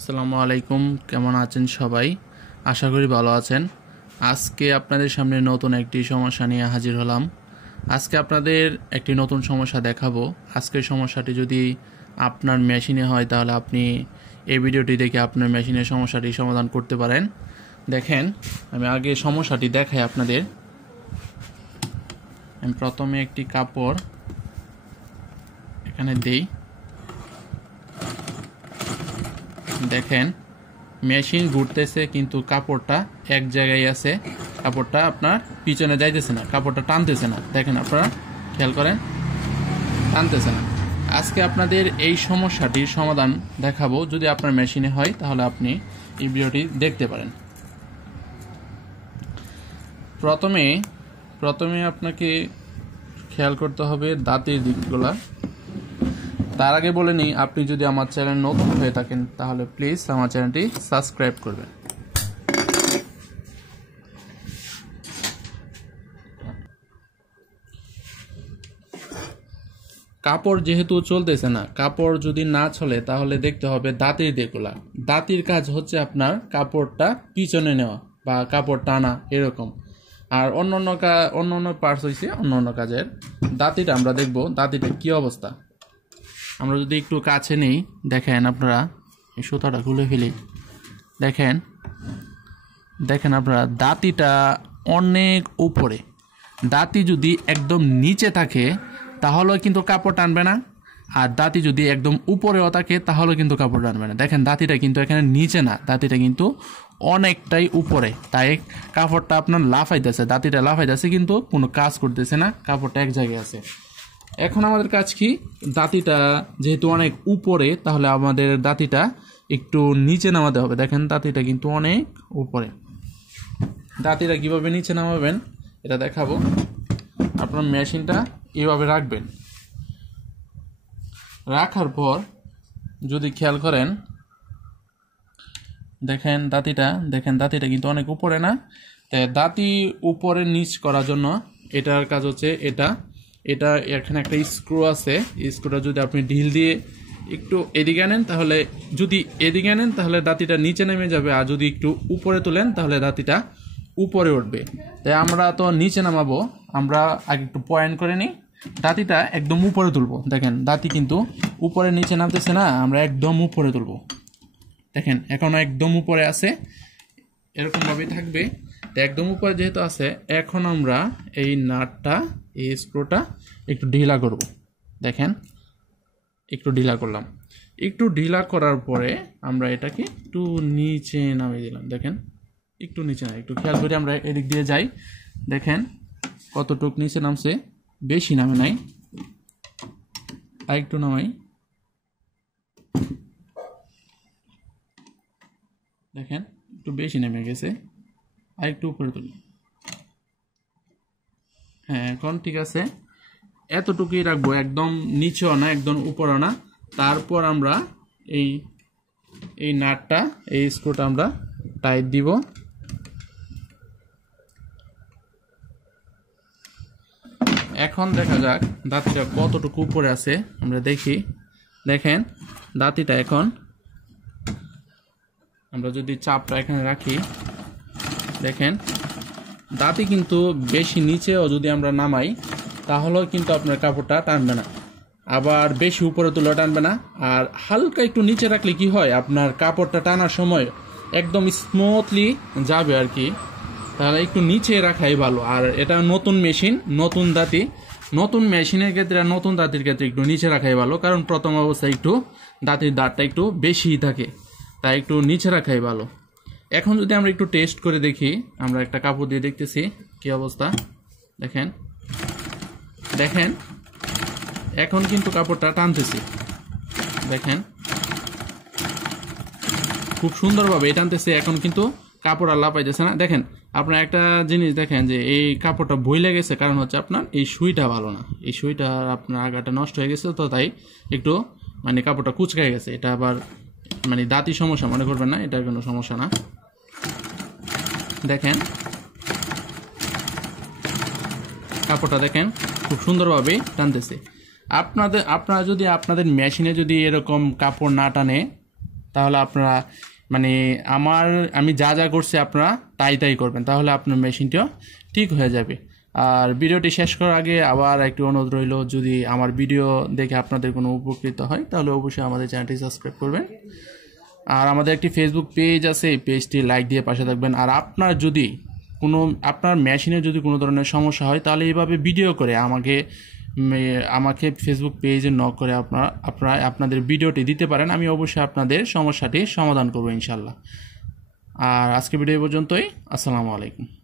আসসালামু আলাইকুম, কেমন আছেন সবাই? আশা করি ভালো আছেন। আজকে আপনাদের সামনে নতুন একটি সমস্যা নিয়ে হাজির হলাম। আজকে আপনাদের একটি নতুন সমস্যা দেখাবো। আজকের সমস্যাটি যদি আপনার মেশিনে হয় তাহলে আপনি এই ভিডিওটি দেখে আপনার মেশিনের সমস্যাটি সমাধান করতে পারেন। দেখেন, আমি আগে সমস্যাটি দেখাই আপনাদের। আমি প্রথমে একটি কাপড় এখানে দেই। দেখেন, মেশিন ঘুরতেছে কিন্তু কাপড়টা এক জায়গায় আছে। কাপড়টা আপনার পিছনে যাইতেছে না, কাপড়টা টানতেছে না। দেখেন, আপনারা খেয়াল করেন, টানতেছে না। আজকে আপনাদের এই সমস্যাটির সমাধান দেখাবো। যদি আপনার মেশিনে হয় তাহলে আপনি এই ভিডিওটি দেখতে পারেন। প্রথমে আপনাকে খেয়াল করতে হবে দাঁতের দিকগুলা। তার আগে বলে নিই, আপনি যদি আমার চ্যানেল নতুন হয়ে থাকেন তাহলে প্লিজ আমার চ্যানেলটি সাবস্ক্রাইব করবেন। কাপড় যেহেতু চলতেছে না, কাপড় যদি না চলে তাহলে দেখতে হবে দাঁতের দিকগুলা। দাঁতির কাজ হচ্ছে আপনার কাপড়টা পিছনে নেওয়া বা কাপড় টানা, এরকম। আর অন্য পার্টস হয়েছে অন্য কাজের। দাঁতিটা আমরা দেখব, দাঁতিটা কি অবস্থা। আমরা যদি একটু কাছে নেই, দেখেন আপনারা, এই সুতাটা খুলে ফেলি। দেখেন আপনারা, দাঁতিটা অনেক উপরে। দাঁতি যদি একদম নিচে থাকে তাহলে কিন্তু কাপড় টানবে না, আর দাঁতি যদি একদম উপরেও থাকে তাহলে কিন্তু কাপড় টানবে না। দেখেন, দাঁতিটা কিন্তু এখানে নিচে না, দাঁতিটা কিন্তু অনেকটাই উপরে। তাই কাপড়টা আপনার লাফাইতেছে, দাঁতিটা লাফাইতেছে কিন্তু কোনো কাজ করতেছে না, কাপড়টা এক জায়গায় আছে। এখন আমাদের কাজ কি, দাঁতিটা যেহেতু অনেক উপরে তাহলে আমাদের দাঁতিটা একটু নিচে নামাতে হবে। দেখেন, দাঁতিটা কিন্তু অনেক উপরে। দাঁতিটা কিভাবে নিচে নামাবেন এটা দেখাবো। আপনার মেশিনটা এইভাবে রাখবেন। রাখার পর যদি খেয়াল করেন, দেখেন দাঁতিটা কিন্তু অনেক উপরে না। তাই দাঁতি উপরে নিচ করার জন্য এটার কাজ হচ্ছে এটা এখানে একটা স্ক্রু আছে। স্ক্রুটা যদি আপনি ঢিল দিয়ে একটু এদিকে আনেন তাহলে দাঁতিটা নিচে নেমে যাবে, আর যদি একটু উপরে তোলেন তাহলে দাঁতিটা উপরে উঠবে। তাই আমরা তো নিচে নামাবো, আমরা আগে একটু পয়েন্ট করে নিই, দাঁতিটা একদম উপরে তুলবো। দেখেন, দাঁতি কিন্তু উপরে নিচে নামতেছে না, আমরা একদম উপরে তুলবো। দেখেন, এখনো একদম উপরে আছে, এরকমভাবেই থাকবে। তো একদম উপরে যেহেতু আছে, এখন আমরা এই নাটটা, এই স্ক্রুটা একটু ঢিলা করব। দেখেন, একটু ঢিলা করলাম। একটু ঢিলা করার পরে আমরা এটাকে একটু নিচে নামিয়ে দিলাম। দেখেন, একটু নিচে না, একটু খেয়াল করে আমরা এদিক দিয়ে যাই। দেখেন কতটুক নিচে নামছে, বেশি নামে নাই। আর একটু নামাই, দেখেন একটু বেশি নেমে গেছে। আর একটু উপরে তুলি। হ্যাঁ, এখন ঠিক আছে। এতটুকুই রাখবো, একদম নিচেও না একদম উপরেও না। তারপর আমরা এই নাটটা, এই স্ক্রুটা আমরা টাইট দিব। এখন দেখা যাক দাঁতিটা কতটুকু উপরে আছে, আমরা দেখি। দেখেন, দাঁতিটা এখন আমরা যদি চাপটা এখানে রাখি, দেখেন দাঁতি কিন্তু বেশি নিচেও যদি আমরা নামাই তাহলেও কিন্তু আপনার কাপড়টা টানবে না, আবার বেশি উপরে তুলে টানবে না। আর হালকা একটু নিচে রাখলে কি হয়, আপনার কাপড়টা টানার সময় একদম স্মুথলি যাবে আর কি। তাহলে একটু নিচে রাখাই ভালো। আর এটা নতুন মেশিন, নতুন দাঁতি, নতুন মেশিনের ক্ষেত্রে আর নতুন দাঁতির ক্ষেত্রে একটু নিচে রাখাই ভালো, কারণ প্রথম অবস্থায় একটু দাঁতির দাঁতটা একটু বেশিই থাকে, তাই একটু নিচে রাখাই ভালো। এখন যদি আমরা একটু টেস্ট করে দেখি, আমরা একটা কাপড় দিয়ে দেখতেছি কি অবস্থা। দেখেন এখন কিন্তু কাপড়টা টানতেছি। দেখেন খুব সুন্দরভাবে টানতেছে, এখন কিন্তু কাপড় আর লাফাইতেছে না। দেখেন, আপনার একটা জিনিস দেখেন যে এই কাপড়টা বইলে গেছে, কারণ হচ্ছে আপনার এই সুইটা ভালো না, এই সুইটা আপনার আগাটা নষ্ট হয়ে গেছে, তো তাই একটু কাপড়টা কুচকায় গেছে। এটা আবার দাঁতি সমস্যা মনে করবেন না, এটার কোনো সমস্যা না। দেখেন কাপড়টা দেখেন খুব সুন্দরভাবে টানতেছে। আপনারা যদি আপনাদের মেশিনে যদি এরকম কাপড় না টানে তাহলে আপনারা মানে আমি যা যা করছি আপনারা তাই করবেন, তাহলে আপনার মেশিনটিও ঠিক হয়ে যাবে। আর ভিডিওটি শেষ করার আগে আবার একটু অনুরোধ রইল, যদি আমার ভিডিও দেখে আপনাদের কোনো উপকৃত হয় তাহলে অবশ্যই আমাদের চ্যানেলটি সাবস্ক্রাইব করবেন। আর আমাদের একটি ফেসবুক পেজ আছে, এই পেজটি লাইক দিয়ে পাশে থাকবেন। আর আপনার মেশিনে যদি কোনো ধরনের সমস্যা হয় তাহলে এইভাবে ভিডিও করে আমাকে ফেসবুক পেজে নক করে আপনারা আপনাদের ভিডিওটি দিতে পারেন। আমি অবশ্যই আপনাদের সমস্যাটি সমাধান করবো ইনশাল্লাহ। আর আজকে ভিডিও পর্যন্তই। আসসালামু আলাইকুম।